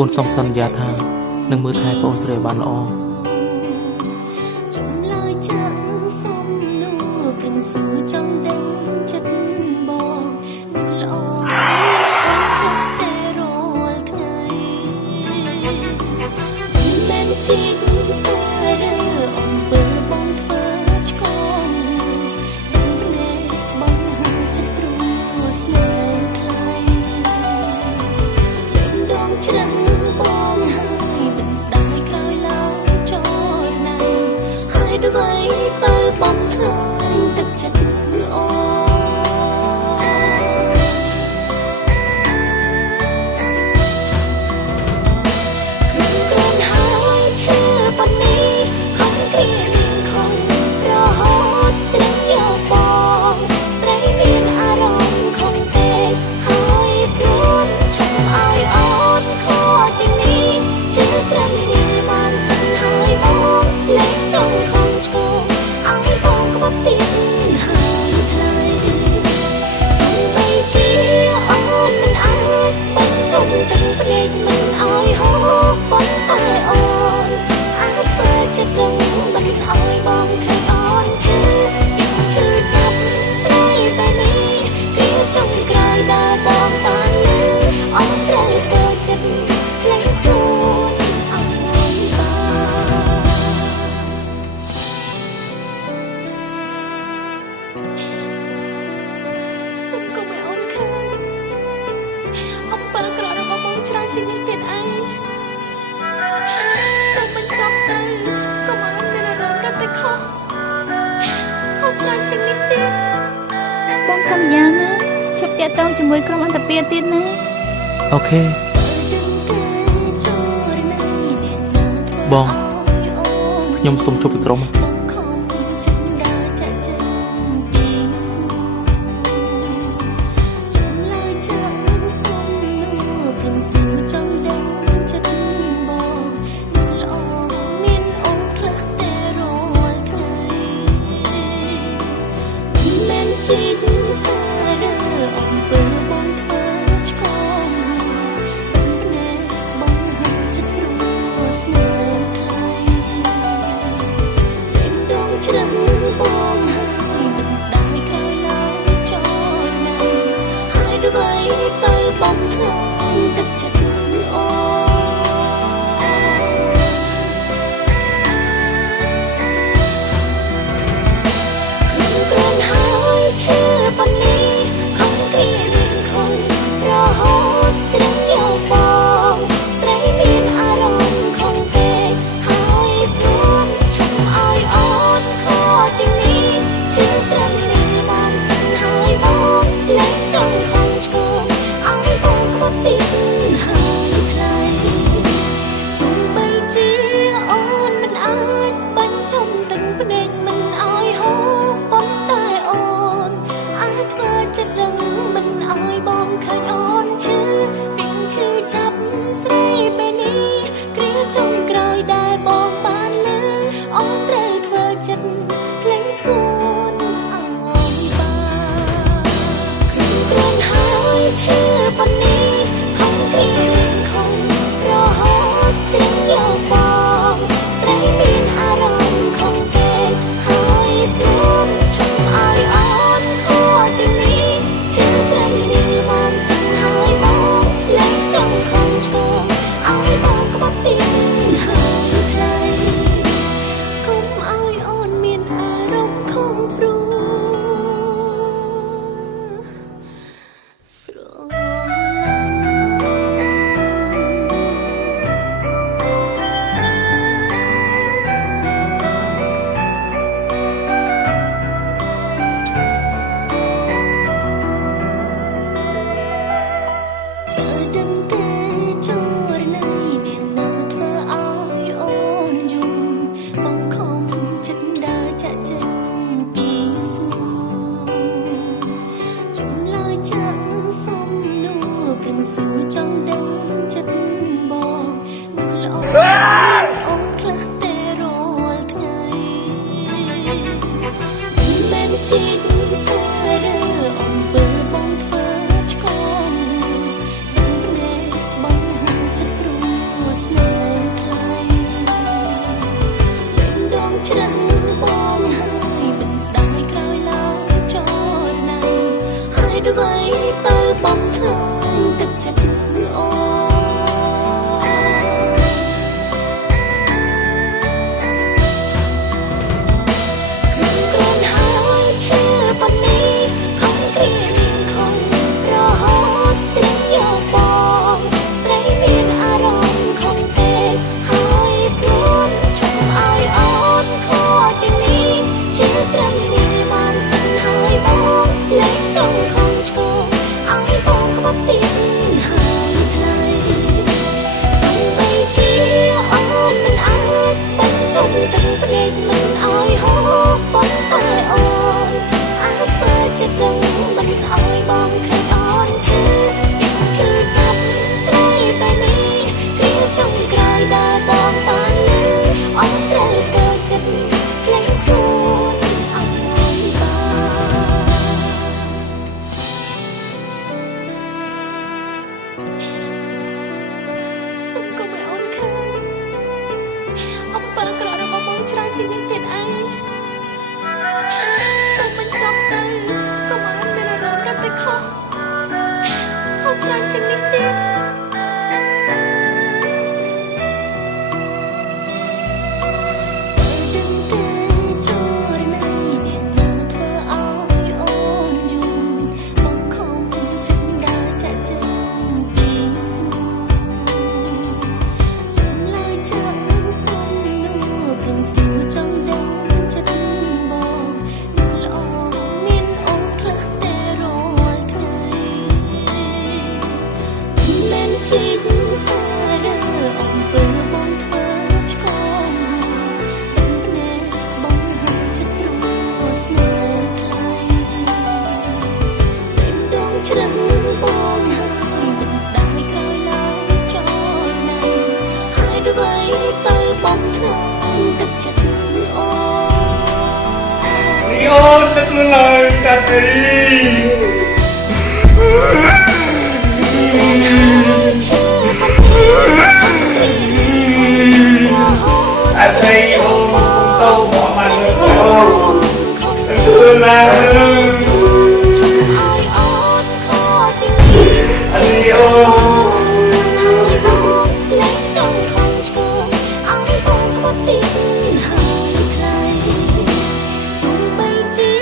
កូនសំសន្យាថានឹងមើលថែប្អូនស្រីបានល្អចំឡើយចាក់សំនួរព្រឹងសួរចង់ដឹងចិត្តបងល្អមានអូនខ្លះតែរាល់ថ្ងៃមិនជីកសាររើអំពើបងធ្វើឆ្កងបងភ្នែកបងហៅចិត្តព្រោះស្នេហ៍ថ្លៃពេញដងច្រឹងបងហើយមិនស្ដាយក្រោយឡើយចោលណៃហើយអ្វីទៅបងភ្លាញទឹកចិត្តអូច្រើនជាងនេះទៀតអីសូមបញ្ចប់ទៅកុំឲ្យមានអារម្មណ៍រត់ទៅខុសច្រើនជាងនេះទៀតបងសន្យាណាឈប់តាក់ទងជាមួយក្រុមអន្តពាទៀតណាអូខេបងខ្ញុំសូមជប់ពីក្រុមជីកសាររើអំពើបងធ្វើឆ្កងទឹកភ្នែកបងហៅចិត្តព្រោះស្នេហ៍ថ្លៃពេញដងច្រឹងបងហើយមិនស្ដាយក្រោយឡើយចោលណៃហើយអ្វីទៅបងភ្លាញទឹកចិត្តអូចិត្តរឹងមិនអើយបងឃើញអូនឈឺពីងឈឺចាប់ស្រីពេលនេះគ្រាចុងក្រោយដែលបងបានលើអូនត្រូវធ្វើចិត្តភ្លេងស្ងួនអើយបានខ្ញុំគ្រាន់ហើយឈឺប៉ុណ្នេះខំគ្រានឹងខំរហូតជ្រឹងយកបងស្រីមានអារម្មណ៍ខំពេកហើយស្ងួនឈប់ឲ្យអូនខួរជាងនេះត្រឹមនេះបានចឹងហើយបងលែងចង់ខំឆ្កងឲ្យបងក្បត់ទៀតហើយថ្លៃកុំឲ្យអូនមានអារម្មណ៍ខំព្រោះស្រឡាញ់សួរចង់ដឹងចិត្តបងល្អអូនខ្លះតែរាល់ថ្ងៃមិនជីកសាររើអំពើបងធ្វើឆ្កងទឹកភ្នែកបងហៅចិត្តព្រោះ ច្រឹងបងហើយមិនស្ដាយក្រោយឡើយចោលណាស់ហើយអ្វីបើបងភ្លើងទឹកចិត្តអូ ចិត្តនឹងមិនអើយបងឃើញអូនឈឺមានឈឺចាប់ស្រីបែបនេះគ្រាចុងក្រោយដែលបងបានលឺអូនត្រូវធ្វើចិត្តភ្លេចសួនអើយបងសុំកុំឲ្យអូនឃើញអំពើអាក្រក់របស់បងច្រើនជាងនេះទៀតឯងសូមបញ្ចប់ទៅកុំឲ្យមានអារម្មណ៍រត់ទៅខុសច្រើនជាងនេះទៀតដឹងទេចរណៃអ្នកណាធ្វើឲ្យអូនយំបងខំចិត្តដើរចាក់ចេញពីស្មោះចំលើយចាក់សុំនោះព្រឹងសួរចង់ដឹងចិត្តបងល្អមានអូនខ្លះតែរាល់ថ្ងៃមិនជីកសារអំពើបងធ្វើឆ្កងទឹកភ្នែកបងហើចិត្តព្រោះស្នេហ៍ថ្លៃមានដងឆ្លឹងបងហើយមិនស្ដាយក្រោយឡើយចោលណាស់ហើយអ្វីបើបងភ្លើងទឹកចិត្តអូ Dios, te colocaste. អាត្រីអូតោមកមកអូគឺឡាជុំឲ្យអូនខជាងនេះអាត្រីអូចាំឲ្យបងលែងចង់ខំឆ្កងឲ្យបងក្បត់ទីហើយថ្លៃទោះបីជា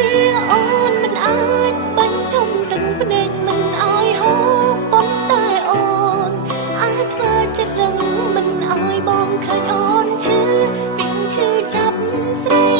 អូនមិនអាចបាញ់ចំទឹកភ្នែកមិនឲ្យហូរប៉ុន្តែអូនអាចធ្វើចិត្តរឹងមិនឲ្យបងឃើញអូនឈឺពីឈឺចាប់ស្រី